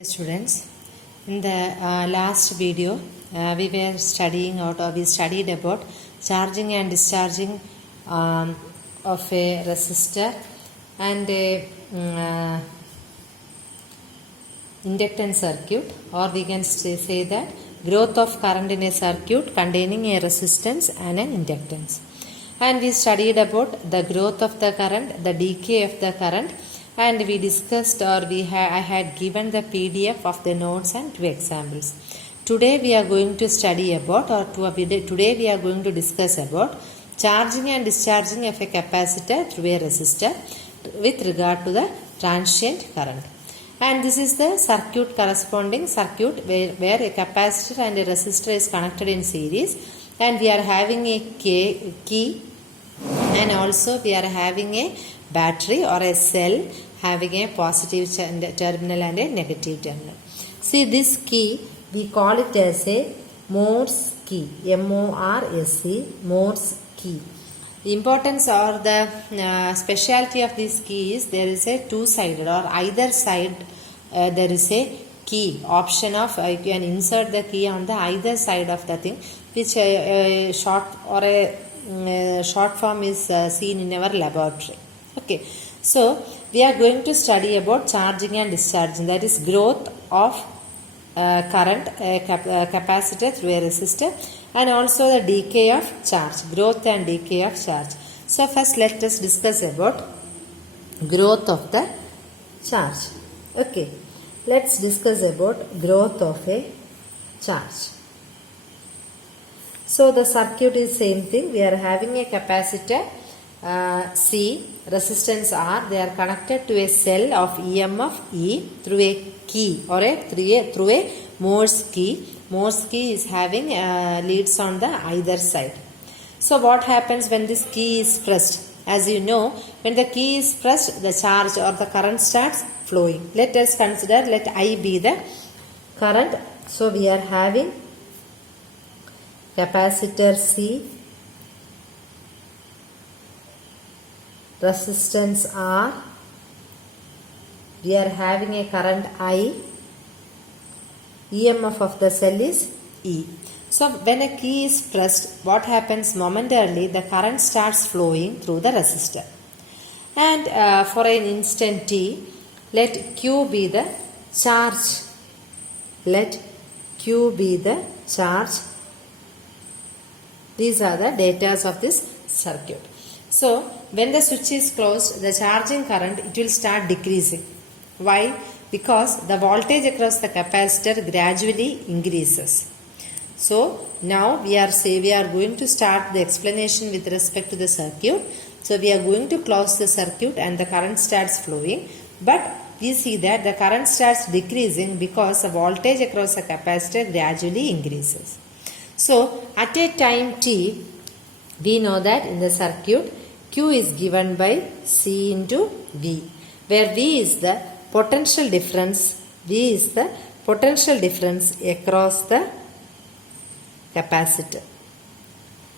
Students, in the last video we were studying we studied about charging and discharging of a resistor and a inductance circuit, or we can say that growth of current in a circuit containing a resistance and an inductance. And we studied about the growth of the current, the decay of the current, and we discussed, or I had given the PDF of the notes and two examples. Today we are going to study about, today we are going to discuss about charging and discharging of a capacitor through a resistor with regard to the transient current. And this is the circuit, corresponding circuit where a capacitor and a resistor is connected in series, and we are having a key, and also we are having a battery or a cell having a positive terminal and a negative terminal. See, this key, we call it as a Morse key, M-O-R-S-E, Morse key. The importance or the specialty of this key is there is a two-sided, or either side there is a key option of you can insert the key on the either side of the thing, which short or a short form is seen in our laboratory. Okay, so we are going to study about charging and discharging, that is growth of current capacitor through a resistor, and also the decay of charge, growth and decay of charge. So first let us discuss about growth of the charge. Okay, let's discuss about growth of a charge. So the circuit is same thing. We are having a capacitor C, resistance R. They are connected to a cell of EMF E through a key, or through a Morse key. Morse key is having leads on the either side. So what happens when this key is pressed? As you know, when the key is pressed, the charge or the current starts flowing. Let us consider, let I be the current. So we are having capacitor C, resistance R, we are having a current I, EMF of the cell is E. So when a key is pressed, what happens? Momentarily the current starts flowing through the resistor, and for an instant t, let Q be the charge, let Q be the charge. These are the datas of this circuit. So when the switch is closed, the charging current, it will start decreasing. Why? Because the voltage across the capacitor gradually increases. So now we are going to start the explanation with respect to the circuit. So we are going to close the circuit and the current starts flowing, but we see that the current starts decreasing because the voltage across the capacitor gradually increases. So at a time t, we know that in the circuit Q is given by C into V, where V is the potential difference, V is the potential difference across the capacitor.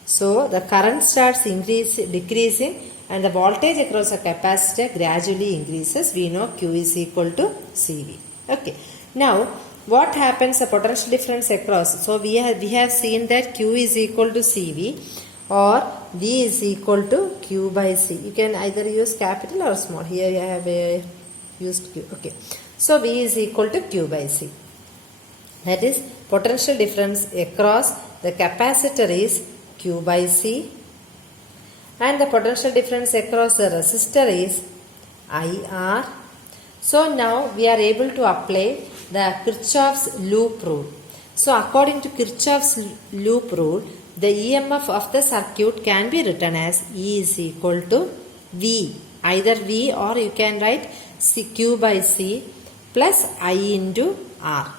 So the current starts decreasing and the voltage across the capacitor gradually increases. We know Q is equal to CV. Okay. Now what happens, the potential difference across? So we have seen that Q is equal to CV, or V is equal to Q by C. You can either use capital or small. Here I have used Q. Okay. So V is equal to Q by C. That is, potential difference across the capacitor is Q by C, and the potential difference across the resistor is IR. So now we are able to apply the Kirchhoff's loop rule. So according to Kirchhoff's loop rule, the EMF of the circuit can be written as E is equal to V, either V, or you can write Q by C plus I into R.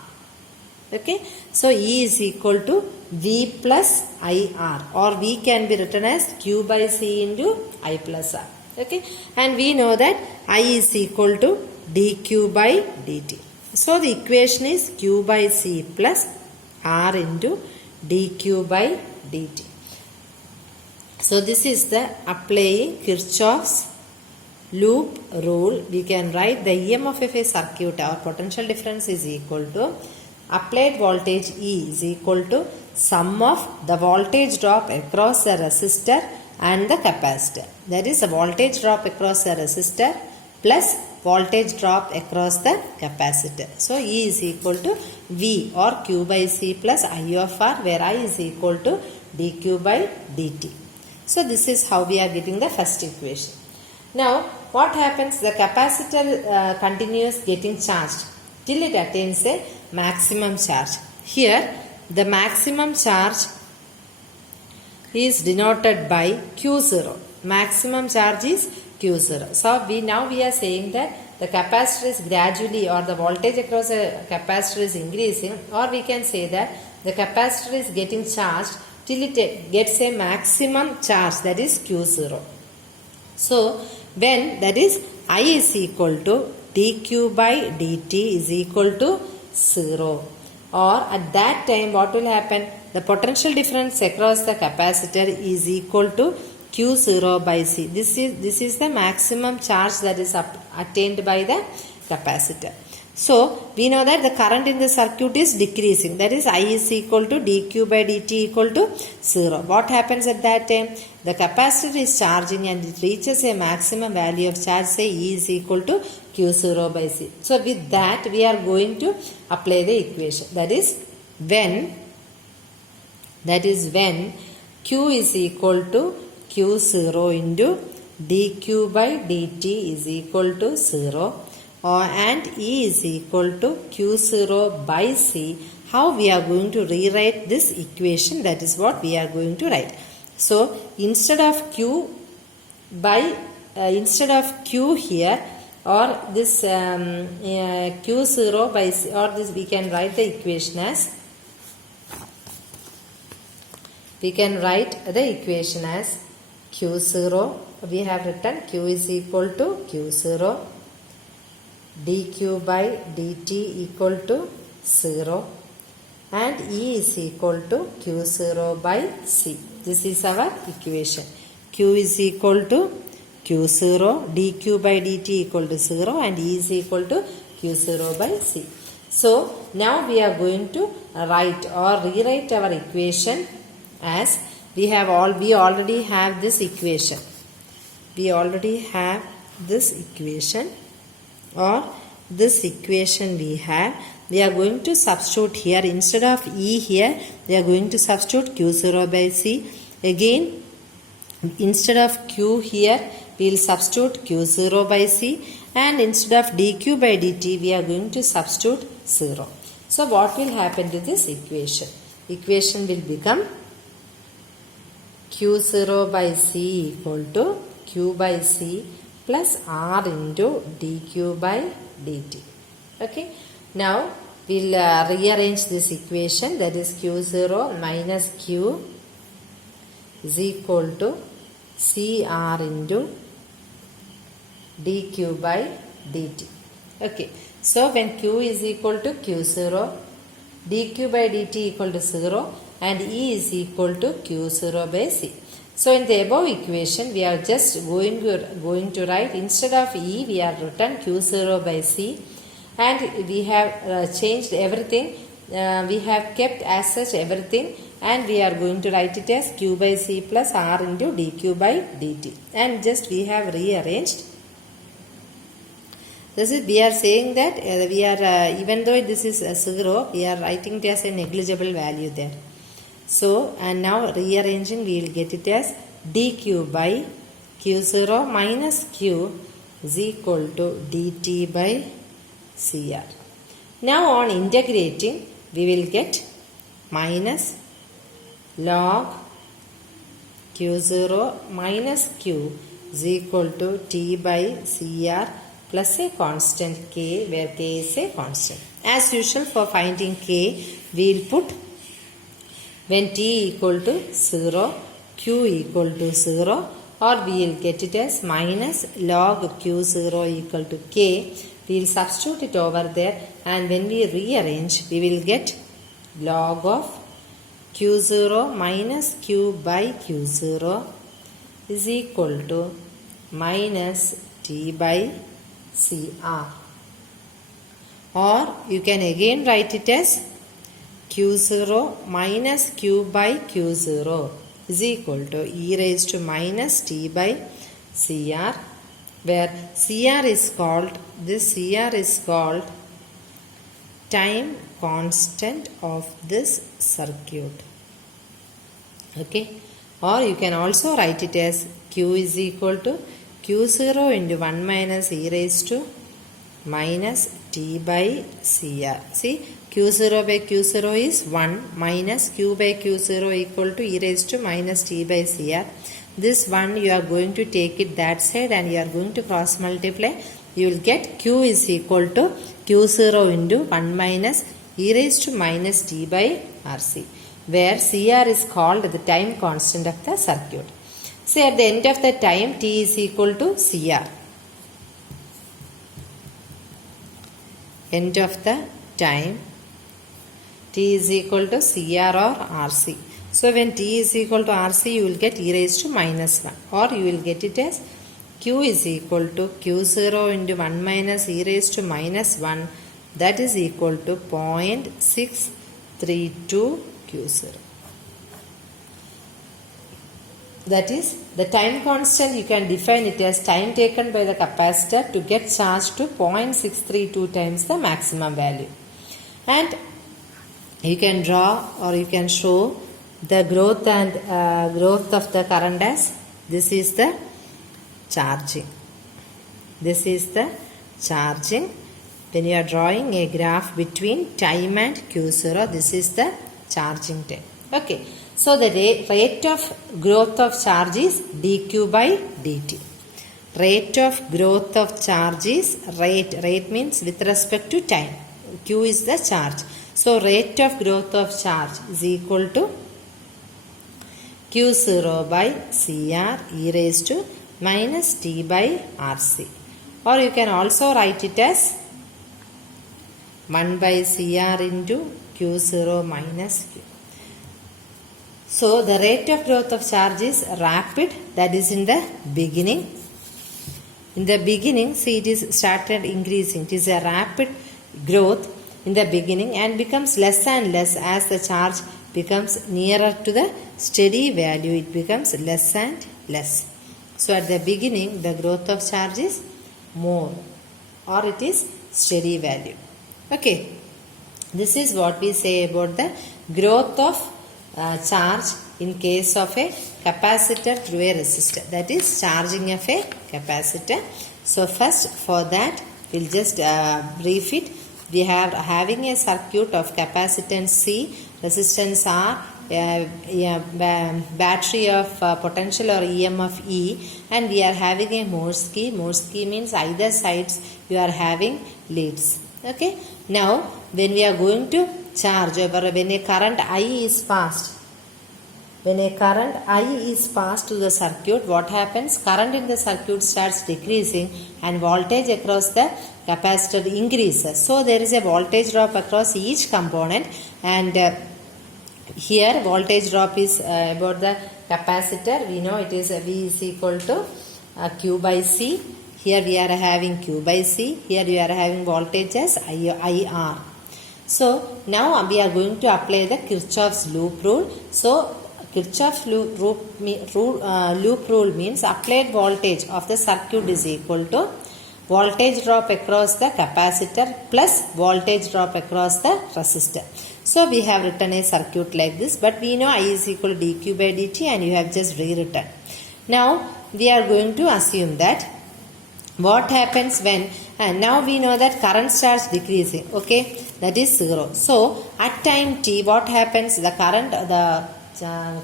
Okay, so E is equal to V plus IR, or V can be written as Q by C into I plus R. Okay, and we know that I is equal to dQ by dt. So the equation is Q by C plus R into dQ by dt. So this is the applying Kirchhoff's loop rule, we can write the EMF of a circuit or potential difference is equal to applied voltage E is equal to sum of the voltage drop across the resistor and the capacitor. That is, the voltage drop across the resistor plus voltage drop across the capacitor. So E is equal to V or Q by C plus I of R, where I is equal to dQ by dt. So this is how we are getting the first equation. Now what happens? The capacitor continues getting charged till it attains a maximum charge. Here the maximum charge is denoted by Q0. Maximum charge is Q0. So now we are saying that the capacitor is gradually, or the voltage across a capacitor is increasing, or we can say that the capacitor is getting charged till it gets a maximum charge, that is Q0. So when that is I is equal to dQ by dt is equal to 0, or at that time what will happen? The potential difference across the capacitor is equal to Q0 by C. This is the maximum charge that is attained by the capacitor. So we know that the current in the circuit is decreasing, that is I is equal to dQ by dt equal to 0. What happens at that time? The capacitor is charging and it reaches a maximum value of charge, say E is equal to Q0 by C. So with that we are going to apply the equation, that is when Q is equal to Q0 into dQ by dt is equal to 0, and E is equal to Q0 by C. How we are going to rewrite this equation? That is what we are going to write. So instead of Q here, or this Q0 by C, or this we can write the equation as Q0. We have written Q is equal to Q0, dQ by dt equal to 0, and E is equal to Q0 by C. This is our equation. Q is equal to Q0, dQ by dt equal to 0, and E is equal to Q0 by C. So now we are going to write or rewrite our equation as we already have this equation. Or this equation we are going to substitute here, instead of E here we are going to substitute Q0 by C. Again, instead of Q here we will substitute Q0 by C, and instead of dQ by dt we are going to substitute 0. So what will happen to this equation? Equation will become Q0 by C equal to Q by C plus R into dQ by dt. Okay. Now we will rearrange this equation, that is Q0 minus Q is equal to CR into dQ by dt. Okay. So when Q is equal to Q0, dQ by dt equal to 0, and E is equal to Q0 by C. So in the above equation we are just going to write, instead of E we have written Q0 by C, and we have changed everything. We have kept as such everything, and we are going to write it as Q by C plus R into dQ by dt, and just we have rearranged. This is, we are saying that we are even though this is 0, we are writing it as a negligible value there. So, and now rearranging we will get it as dQ by Q0 minus Q is equal to dt by CR. Now on integrating we will get minus log Q0 minus Q is equal to T by CR plus a constant K, where K is a constant. As usual, for finding K we will put, when T equal to 0, Q equal to 0, or we will get it as minus log Q0 equal to K. We will substitute it over there, and when we rearrange we will get log of Q0 minus Q by Q0 is equal to minus T by CR. Or you can again write it as Q0 minus Q by Q0 is equal to e raised to minus T by CR, where CR is called, this CR is called time constant of this circuit. Okay, or you can also write it as Q is equal to Q0 into 1 minus e raised to minus T by CR. See, Q0 by Q0 is 1 minus Q by Q0 equal to e raised to minus T by CR. This one you are going to take it that side and you are going to cross multiply. You will get Q is equal to Q0 into 1 minus e raised to minus T by RC, where CR is called the time constant of the circuit. Say at the end of the time T is equal to CR. End of the time T is equal to CR or RC. So when T is equal to RC, you will get e raised to minus 1, or you will get it as Q is equal to Q0 into 1 minus e raised to minus 1, that is equal to 0.632 Q0. That is the time constant. You can define it as time taken by the capacitor to get charged to 0.632 times the maximum value. And you can draw or you can show the growth and growth of the current as this is the charging. This is the charging. When you are drawing a graph between time and Q0, this is the charging time. Okay. So the rate of growth of charge is dq by dt. Rate of growth of charge is rate. Rate means with respect to time. Q is the charge. So rate of growth of charge is equal to Q0 by CR e raised to minus T by RC. Or you can also write it as 1 by CR into Q0 minus Q. So the rate of growth of charge is rapid, that is in the beginning. In the beginning, see, it is started increasing. It is a rapid growth in the beginning and becomes less and less as the charge becomes nearer to the steady value. It becomes less and less. So at the beginning, the growth of charge is more, or it is steady value. Okay, this is what we say about the growth of charge in case of a capacitor through a resistor, that is charging of a capacitor. So first, for that we'll just brief it. We have having a circuit of capacitance C, resistance R, battery of potential or EMF E, and we are having a Morse key. Morse key means either sides you are having leads. Okay, now when we are going to charge, or when a current I is passed, when a current I is passed to the circuit, what happens? Current in the circuit starts decreasing and voltage across the capacitor increases. So there is a voltage drop across each component, and here voltage drop is about the capacitor. We know it is V is equal to Q by C. Here we are having Q by C. Here we are having voltage as IR. So now we are going to apply the Kirchhoff's loop rule. So Kirchhoff's loop rule means applied voltage of the circuit is equal to voltage drop across the capacitor plus voltage drop across the resistor. So we have written a circuit like this, but we know I is equal to dq by dt, and you have just rewritten. Now we are going to assume that what happens when, and now we know that current starts decreasing, okay, that is 0. So at time t, what happens? The current, the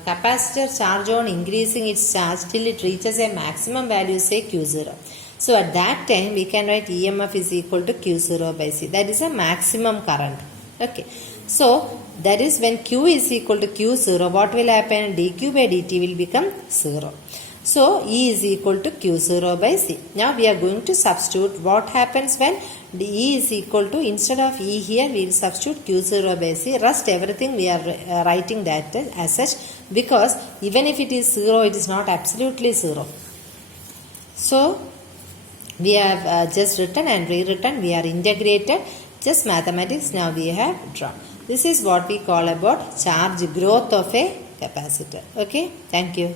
capacitor charge on increasing its charge till it reaches a maximum value, say Q0. So at that time we can write EMF is equal to Q0 by C. That is a maximum current. Okay. So that is when Q is equal to Q0, what will happen? dq by dt will become 0. So E is equal to Q0 by C. Now we are going to substitute. What happens when E is equal to, instead of E here we will substitute Q0 by C. Rest everything we are writing that as such, because even if it is 0, it is not absolutely 0. So We have just written and rewritten. We are integrated. Just mathematics now we have drawn. This is what we call about charge growth of a capacitor. Okay. Thank you.